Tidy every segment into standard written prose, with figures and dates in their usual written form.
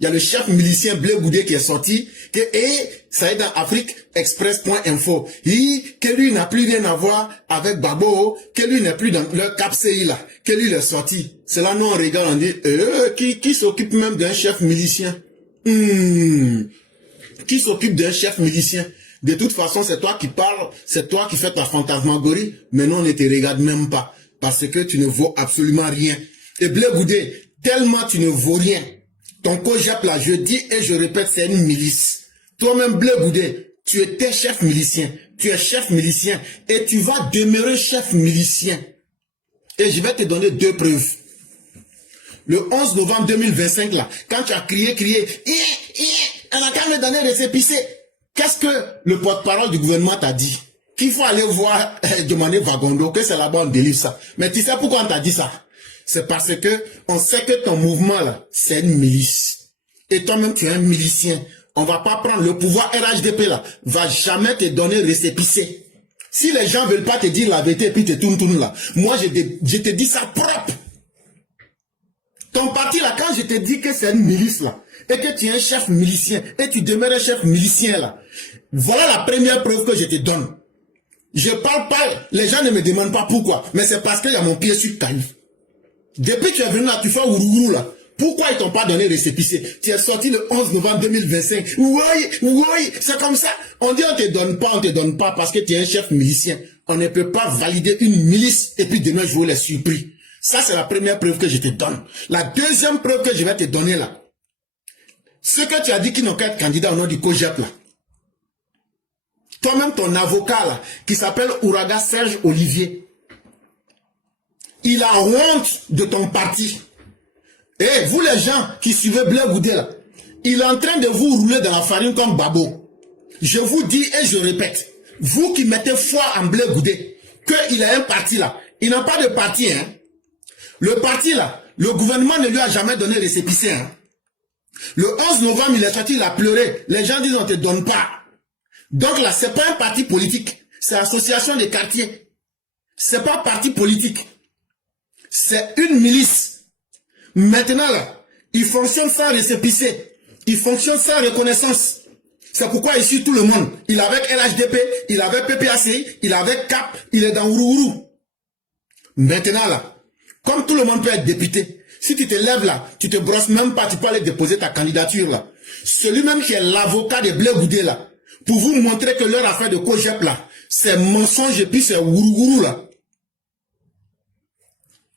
Il y a le chef milicien Blé Goudé qui est sorti, et ça est dans afriqueexpress.info. Que lui n'a plus rien à voir avec Babo, que lui n'est plus dans le Cap CI là, que lui est sorti. C'est là nous on regarde, on dit, qui s'occupe même d'un chef milicien? Qui s'occupe d'un chef milicien? De toute façon, c'est toi qui parles, c'est toi qui fais ta fantasmagorie, mais non, on ne te regarde même pas, parce que tu ne vaux absolument rien. Et Blé Goudé, tellement tu ne vaux rien. Ton COJEP là, je dis et je répète, c'est une milice. Toi-même, Blé Goudé, tu étais chef milicien. Tu es chef milicien et tu vas demeurer chef milicien. Et je vais te donner 2 preuves. Le 11 novembre 2025 là, quand tu as crié, on a qu'à me donner récépissé. Qu'est-ce que le porte-parole du gouvernement t'a dit? Qu'il faut aller voir demander Vagondo, que c'est là-bas on délivre ça. Mais tu sais pourquoi on t'a dit ça? C'est parce que on sait que ton mouvement là, c'est une milice. Et toi-même tu es un milicien. On va pas prendre le pouvoir RHDP là, va jamais te donner récépissé. Si les gens veulent pas te dire la vérité et puis te tournent là, moi je te dis ça propre. Ton parti là, quand je te dis que c'est une milice là, et que tu es un chef milicien, et tu demeures un chef milicien là, voilà la première preuve que je te donne. Je parle pas, les gens ne me demandent pas pourquoi, mais c'est parce qu'il y a mon pied sur Cali. Depuis que tu es venu là, tu fais ourourou là. Pourquoi ils t'ont pas donné récépissé? Tu es sorti le 11 novembre 2025. Oui, c'est comme ça. On dit on te donne pas parce que tu es un chef milicien. On ne peut pas valider une milice et puis demain je vous les surpris. Ça, c'est la première preuve que je te donne. La deuxième preuve que je vais te donner là, ce que tu as dit qu'ils n'ont qu'à être candidat au nom du COJEP là. Toi-même, ton avocat là, qui s'appelle Ouraga Serge Olivier, il a honte de ton parti. Et vous les gens qui suivez Blé Goudé là, il est en train de vous rouler dans la farine comme Babo. Je vous dis et je répète, vous qui mettez foi en Blé Goudé, qu'il a un parti là, il n'a pas de parti hein. Le parti là, le gouvernement ne lui a jamais donné récépissé. Hein. Le 11 novembre, il est sorti, il a pleuré. Les gens disent on ne te donne pas. Donc là, c'est pas un parti politique. C'est l'association des quartiers. C'est pas un parti politique. C'est une milice. Maintenant là, il fonctionne sans récépissé. Il fonctionne sans reconnaissance. C'est pourquoi ici tout le monde, il est avec LHDP, il est avec PPACI, il est avec CAP, il est dans Ourourou. Maintenant là, comme tout le monde peut être député, si tu te lèves là, tu te brosses même pas, tu peux aller déposer ta candidature là. Celui-même qui est l'avocat de Blé Goudé là, pour vous montrer que leur affaire de COJEP là, c'est mensonge et puis c'est Ourourou là.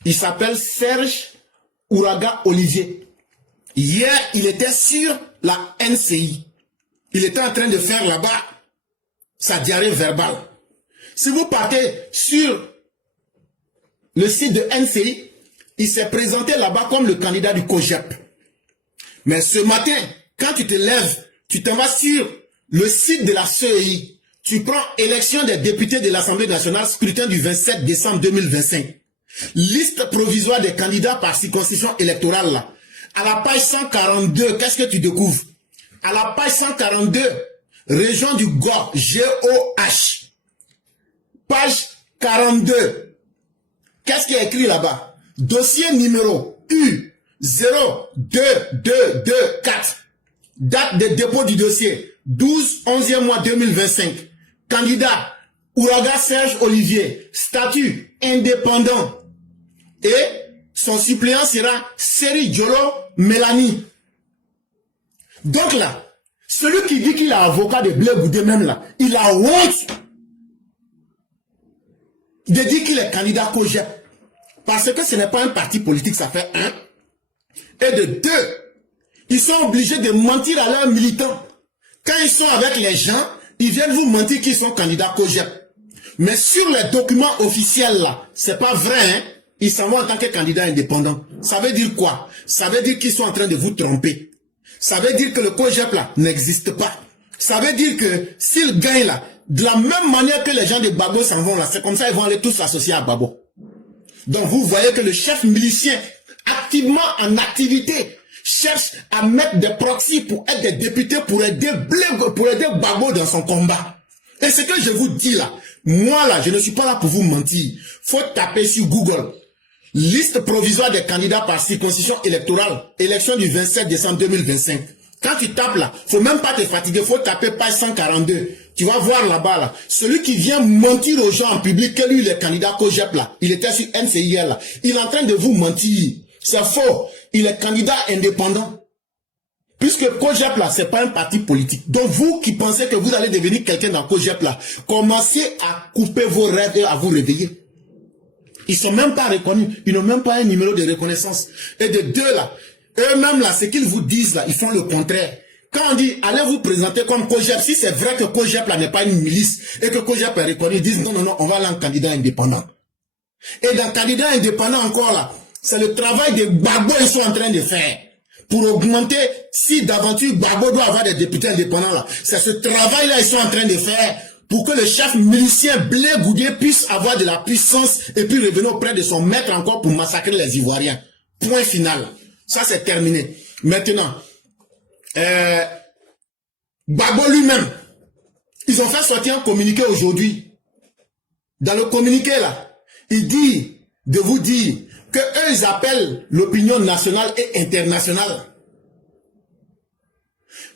Il s'appelle Serge Ouraga Olivier. Hier, il était sur la NCI. Il était en train de faire là-bas sa diarrhée verbale. Si vous partez sur le site de NCI, il s'est présenté là-bas comme le candidat du COJEP. Mais ce matin, quand tu te lèves, tu t'en vas sur le site de la CEI. Tu prends élection des députés de l'Assemblée nationale, scrutin du 27 décembre 2025. Liste provisoire des candidats par circonscription électorale là. À la page 142, qu'est-ce que tu découvres? À la page 142, région du GOH, G-O-H. Page 42. Qu'est-ce qui est écrit là-bas? Dossier numéro U02224. Date de dépôt du dossier 12/11e mois 2025. Candidat Ouraga Serge Olivier. Statut indépendant. Et son suppléant sera Seri Diolo Mélanie. Donc là, celui qui dit qu'il est avocat de Blé Goudé même là, il a honte de dire qu'il est candidat COJEP. Parce que ce n'est pas un parti politique, ça fait un. Et de deux, ils sont obligés de mentir à leurs militants. Quand ils sont avec les gens, ils viennent vous mentir qu'ils sont candidats COJEP. Mais sur les documents officiels là, c'est pas vrai, hein. Ils s'en vont en tant que candidats indépendants. Ça veut dire quoi? Ça veut dire qu'ils sont en train de vous tromper. Ça veut dire que le COJEP là n'existe pas. Ça veut dire que s'ils gagnent là, de la même manière que les gens de Babo s'en vont là, c'est comme ça ils vont aller tous s'associer à Babo. Donc vous voyez que le chef milicien, activement en activité, cherche à mettre des proxys pour être des députés, pour aider Babo dans son combat. Et ce que je vous dis là, moi là, je ne suis pas là pour vous mentir. Faut taper sur Google. Liste provisoire des candidats par circonscription électorale. Élection du 27 décembre 2025. Quand tu tapes là, faut même pas te fatiguer, faut taper page 142. Tu vas voir là-bas là. Celui qui vient mentir aux gens en public que lui, le candidat COJEP là, il était sur NCIR là. Il est en train de vous mentir. C'est faux. Il est candidat indépendant. Puisque COJEP là, c'est pas un parti politique. Donc vous qui pensez que vous allez devenir quelqu'un dans COJEP là, commencez à couper vos rêves et à vous réveiller. Ils sont même pas reconnus. Ils n'ont même pas un numéro de reconnaissance. Et de deux là, eux-mêmes là, ce qu'ils vous disent là, ils font le contraire. Quand on dit, allez vous présenter comme COJEP, si c'est vrai que COJEP là n'est pas une milice et que COJEP est reconnu, ils disent non, non, non, on va aller en candidat indépendant. Et dans candidat indépendant encore là, c'est le travail des Gbagbo ils sont en train de faire. Pour augmenter, si d'aventure Gbagbo doit avoir des députés indépendants là, c'est ce travail là ils sont en train de faire pour que le chef milicien Blé Goudé puisse avoir de la puissance et puis revenir auprès de son maître encore pour massacrer les Ivoiriens. Point final. Ça c'est terminé. Maintenant, Gbagbo lui-même, ils ont fait sortir un communiqué aujourd'hui. Dans le communiqué là, il dit de vous dire que eux ils appellent l'opinion nationale et internationale.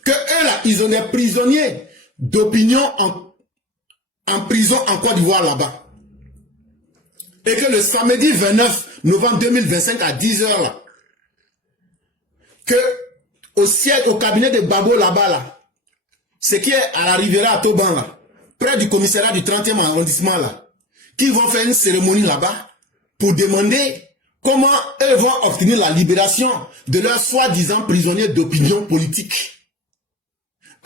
Que eux là, ils ont des prisonniers d'opinion en prison en Côte d'Ivoire là-bas. Et que le samedi 29 novembre 2025 à 10 h là, que au siège, au cabinet de Gbagbo là-bas là, ce qui est à la Riviera à Toban là, près du commissariat du 30e arrondissement là, qui vont faire une cérémonie là-bas pour demander comment eux vont obtenir la libération de leurs soi-disant prisonniers d'opinion politique.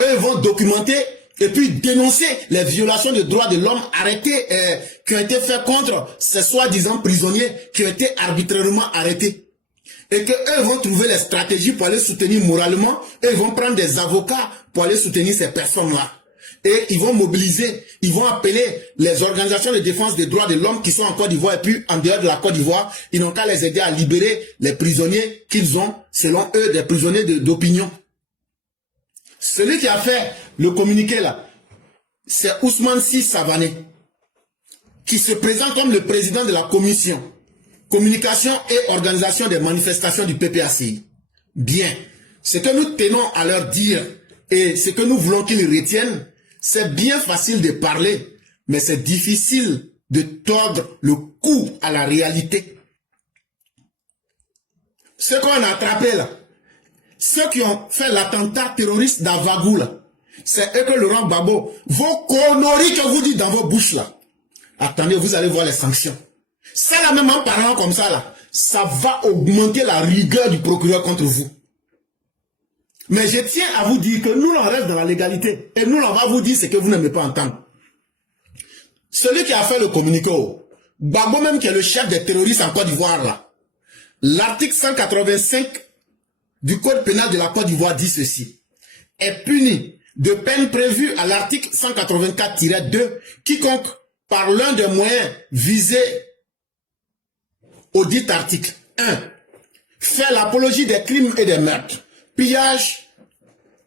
Eux vont documenter et puis dénoncer les violations des droits de l'homme arrêtés, qui ont été faites contre ces soi-disant prisonniers qui ont été arbitrairement arrêtés. Et que eux vont trouver les stratégies pour aller soutenir moralement, et ils vont prendre des avocats pour aller soutenir ces personnes-là. Et ils vont mobiliser, ils vont appeler les organisations de défense des droits de l'homme qui sont en Côte d'Ivoire et puis en dehors de la Côte d'Ivoire, ils n'ont qu'à les aider à libérer les prisonniers qu'ils ont, selon eux, des prisonniers d'opinion. Celui qui a fait le communiqué là, c'est Ousmane Sy Savané, qui se présente comme le président de la commission communication et organisation des manifestations du PPACI. Bien, ce que nous tenons à leur dire et ce que nous voulons qu'ils retiennent, c'est bien facile de parler, mais c'est difficile de tordre le cou à la réalité. Ceux qu'on a attrapés là, ceux qui ont fait l'attentat terroriste d'Avagou là, c'est eux que Laurent Gbagbo, vos conneries que vous dites dans vos bouches là, attendez, vous allez voir les sanctions. Ça là, même en parlant comme ça là, ça va augmenter la rigueur du procureur contre vous. Mais je tiens à vous dire que nous on reste dans la légalité. Et nous on va vous dire ce que vous n'aimez pas entendre. Celui qui a fait le communiqué, Gbagbo même qui est le chef des terroristes en Côte d'Ivoire là, l'article 185 du code pénal de la Côte d'Ivoire dit ceci. Est puni de peine prévue à l'article 184-2 quiconque par l'un des moyens visés au dit article 1. Fait l'apologie des crimes et des meurtres, pillage,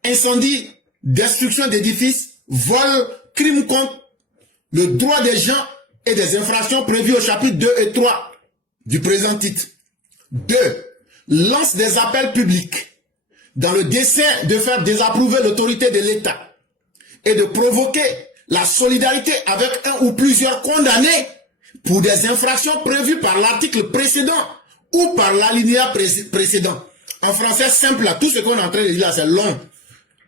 incendie, destruction d'édifices, vol, crime contre le droit des gens et des infractions prévues au chapitre 2 et 3 du présent titre. 2. Lance des appels publics dans le dessein de faire désapprouver l'autorité de l'État et de provoquer la solidarité avec un ou plusieurs condamnés pour des infractions prévues par l'article précédent ou par l'alinéa précédent. En français simple, là, tout ce qu'on est en train de dire là, c'est long.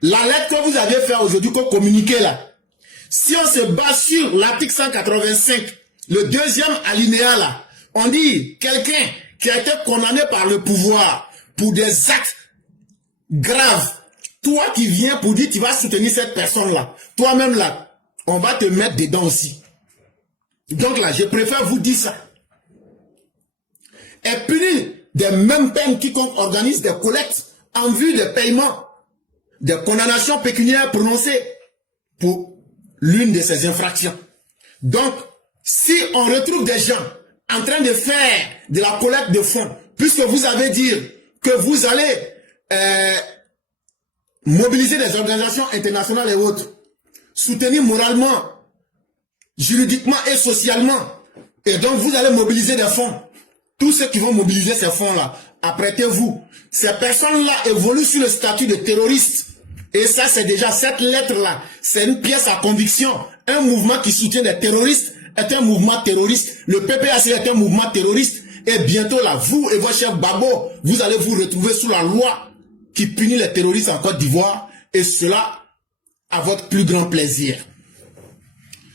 La lettre que vous avez fait aujourd'hui, qu'on communiqué là, si on se base sur l'article 185, le deuxième alinéa là, on dit quelqu'un qui a été condamné par le pouvoir pour des actes graves, toi qui viens pour dire tu vas soutenir cette personne là, toi-même là, on va te mettre dedans aussi. Donc là, je préfère vous dire ça. Est puni des mêmes peines quiconque organise des collectes en vue de paiement des condamnations pécuniaires prononcées pour l'une de ces infractions. Donc, si on retrouve des gens en train de faire de la collecte de fonds, puisque vous avez dit que vous allez mobiliser des organisations internationales et autres, soutenir moralement, juridiquement et socialement, et donc vous allez mobiliser des fonds. tous ceux qui vont mobiliser ces fonds-là, apprêtez-vous. Ces personnes-là évoluent sur le statut de terroriste. Et ça, c'est déjà cette lettre-là. C'est une pièce à conviction. Un mouvement qui soutient des terroristes est un mouvement terroriste. Le PPAC est un mouvement terroriste. Et bientôt là, vous et votre chef Babo, vous allez vous retrouver sous la loi qui punit les terroristes en Côte d'Ivoire. Et cela à votre plus grand plaisir.